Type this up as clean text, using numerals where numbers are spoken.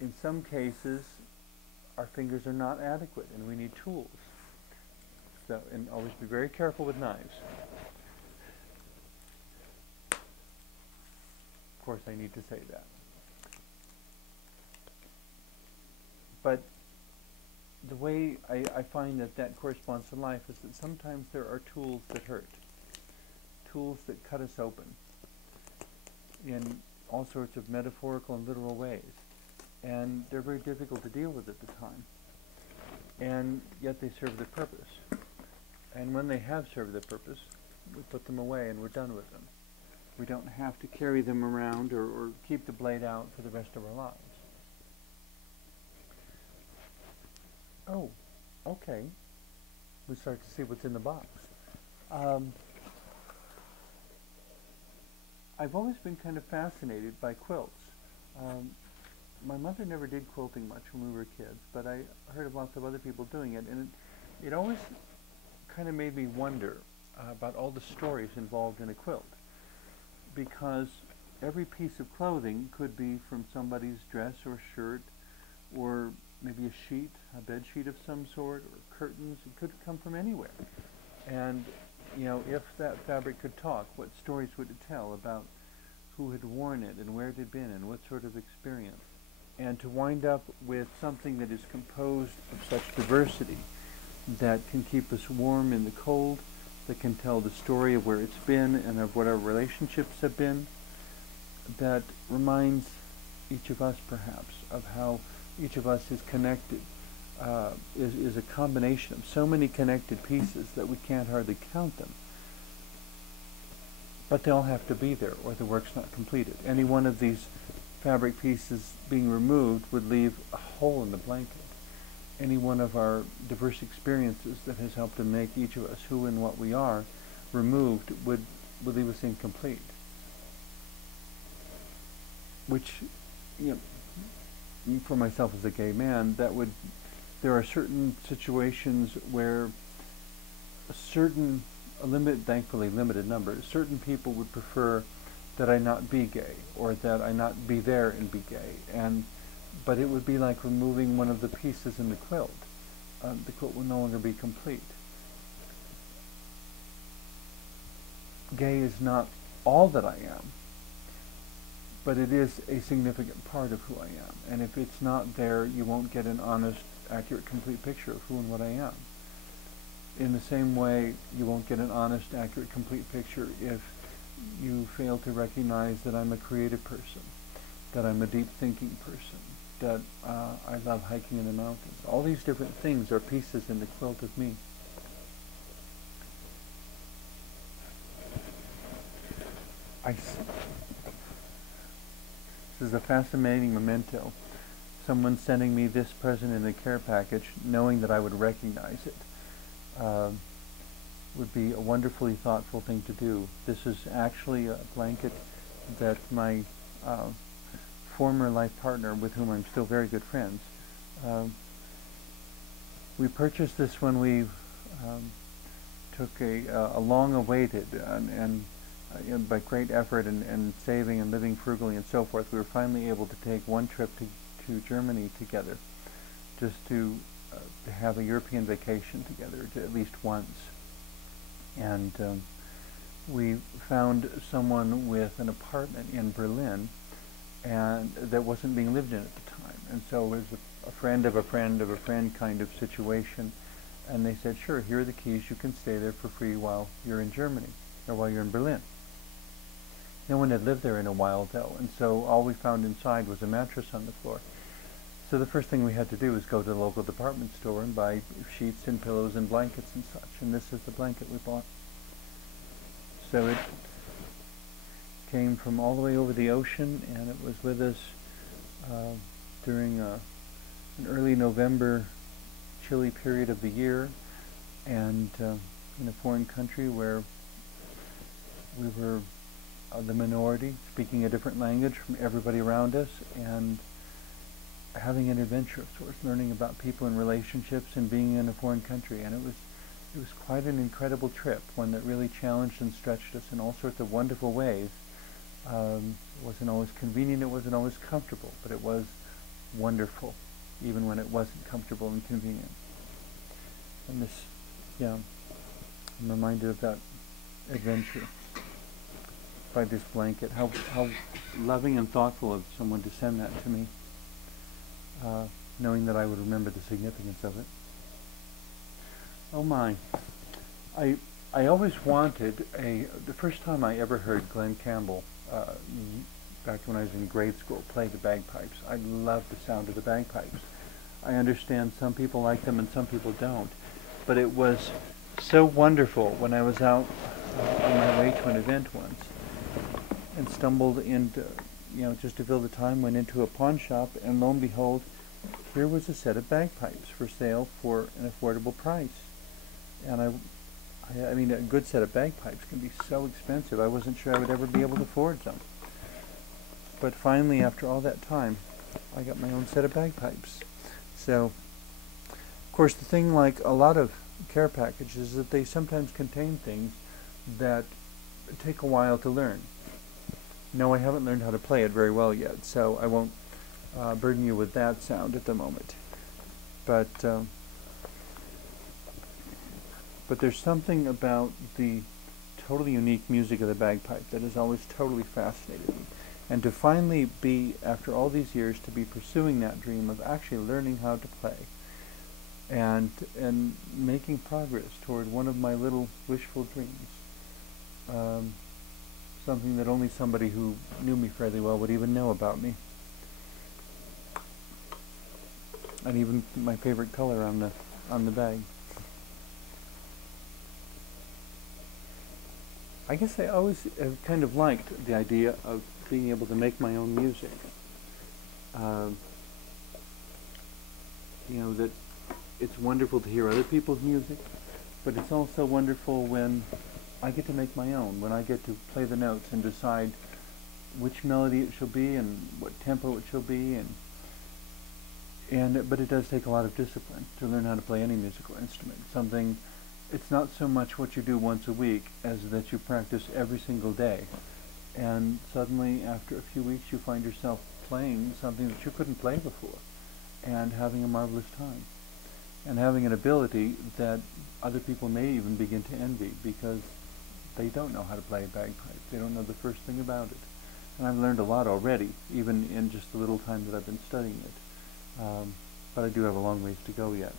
in some cases, our fingers are not adequate, and we need tools. So, and always be very careful with knives. Of course, I need to say that. But the way I find that that corresponds to life is that sometimes there are tools that hurt, tools that cut us open in all sorts of metaphorical and literal ways. And they're very difficult to deal with at the time. And yet they serve their purpose. And when they have served their purpose, we put them away and we're done with them. We don't have to carry them around or keep the blade out for the rest of our lives. Oh, okay. We start to see what's in the box. I've always been kind of fascinated by quilts. My mother never did quilting much when we were kids, but I heard of lots of other people doing it, and it always kind of made me wonder about all the stories involved in a quilt, because every piece of clothing could be from somebody's dress or shirt, or maybe a sheet, a bed sheet of some sort, or curtains. It could come from anywhere. And, you know, if that fabric could talk, what stories would it tell about who had worn it and where it had been and what sort of experience? And to wind up with something that is composed of such diversity that can keep us warm in the cold, that can tell the story of where it's been and of what our relationships have been, that reminds each of us perhaps of how each of us is connected, is a combination of so many connected pieces that we can't hardly count them. But they all have to be there or the work's not completed. Any one of these fabric pieces being removed would leave a hole in the blanket. Any one of our diverse experiences that has helped to make each of us who and what we are removed would leave us incomplete. Which, you know, for myself as a gay man, there are certain situations where thankfully limited numbers, certain people would prefer that I not be gay, or that I not be there and be gay, but it would be like removing one of the pieces in the quilt. The quilt will no longer be complete. Gay is not all that I am, but it is a significant part of who I am. And if it's not there, you won't get an honest, accurate, complete picture of who and what I am. In the same way, you won't get an honest, accurate, complete picture if you fail to recognize that I'm a creative person, that I'm a deep thinking person, that I love hiking in the mountains. All these different things are pieces in the quilt of me. This is a fascinating memento. Someone sending me this present in a care package, knowing that I would recognize it, would be a wonderfully thoughtful thing to do. This is actually a blanket that my former life partner, with whom I'm still very good friends, we purchased this when we took a long-awaited and by great effort and saving and living frugally and so forth, we were finally able to take one trip to Germany together, just to have a European vacation together, at least once. And we found someone with an apartment in Berlin, and that wasn't being lived in at the time. And so it was a friend of a friend of a friend kind of situation. And they said, sure, here are the keys. You can stay there for free while you're in Germany, or while you're in Berlin. No one had lived there in a while, though, and so all we found inside was a mattress on the floor. So the first thing we had to do was go to the local department store and buy sheets and pillows and blankets and such, and this is the blanket we bought. So it came from all the way over the ocean, and it was with us during an early November chilly period of the year, and in a foreign country where we were the minority, speaking a different language from everybody around us, and having an adventure of sorts, learning about people and relationships and being in a foreign country. And it was quite an incredible trip, one that really challenged and stretched us in all sorts of wonderful ways. It wasn't always convenient, it wasn't always comfortable, but it was wonderful, even when it wasn't comfortable and convenient. And this, yeah, I'm reminded of that adventure by this blanket. How loving and thoughtful of someone to send that to me, knowing that I would remember the significance of it. Oh my. I always wanted the first time I ever heard Glenn Campbell, back when I was in grade school, play the bagpipes. I loved the sound of the bagpipes. I understand some people like them and some people don't, but it was so wonderful when I was out on my way to an event once and stumbled into, just to fill the time, went into a pawn shop, and lo and behold, here was a set of bagpipes for sale for an affordable price. And I mean, a good set of bagpipes can be so expensive. I wasn't sure I would ever be able to afford them. But finally, after all that time, I got my own set of bagpipes. So, of course, the thing like a lot of care packages is that they sometimes contain things that take a while to learn. No, I haven't learned how to play it very well yet, so I won't burden you with that sound at the moment. But there's something about the totally unique music of the bagpipe that has always totally fascinated me. And to finally be, after all these years, to be pursuing that dream of actually learning how to play and making progress toward one of my little wishful dreams. Something that only somebody who knew me fairly well would even know about me. And even my favorite color on the bag. I guess I always have kind of liked the idea of being able to make my own music. That it's wonderful to hear other people's music, but it's also wonderful when I get to make my own, when I get to play the notes and decide which melody it shall be and what tempo it shall be, but it does take a lot of discipline to learn how to play any musical instrument. It's not so much what you do once a week as that you practice every single day. And suddenly, after a few weeks, you find yourself playing something that you couldn't play before and having a marvelous time. And having an ability that other people may even begin to envy because they don't know how to play a bagpipe. They don't know the first thing about it. And I've learned a lot already, even in just the little time that I've been studying it. But I do have a long ways to go yet.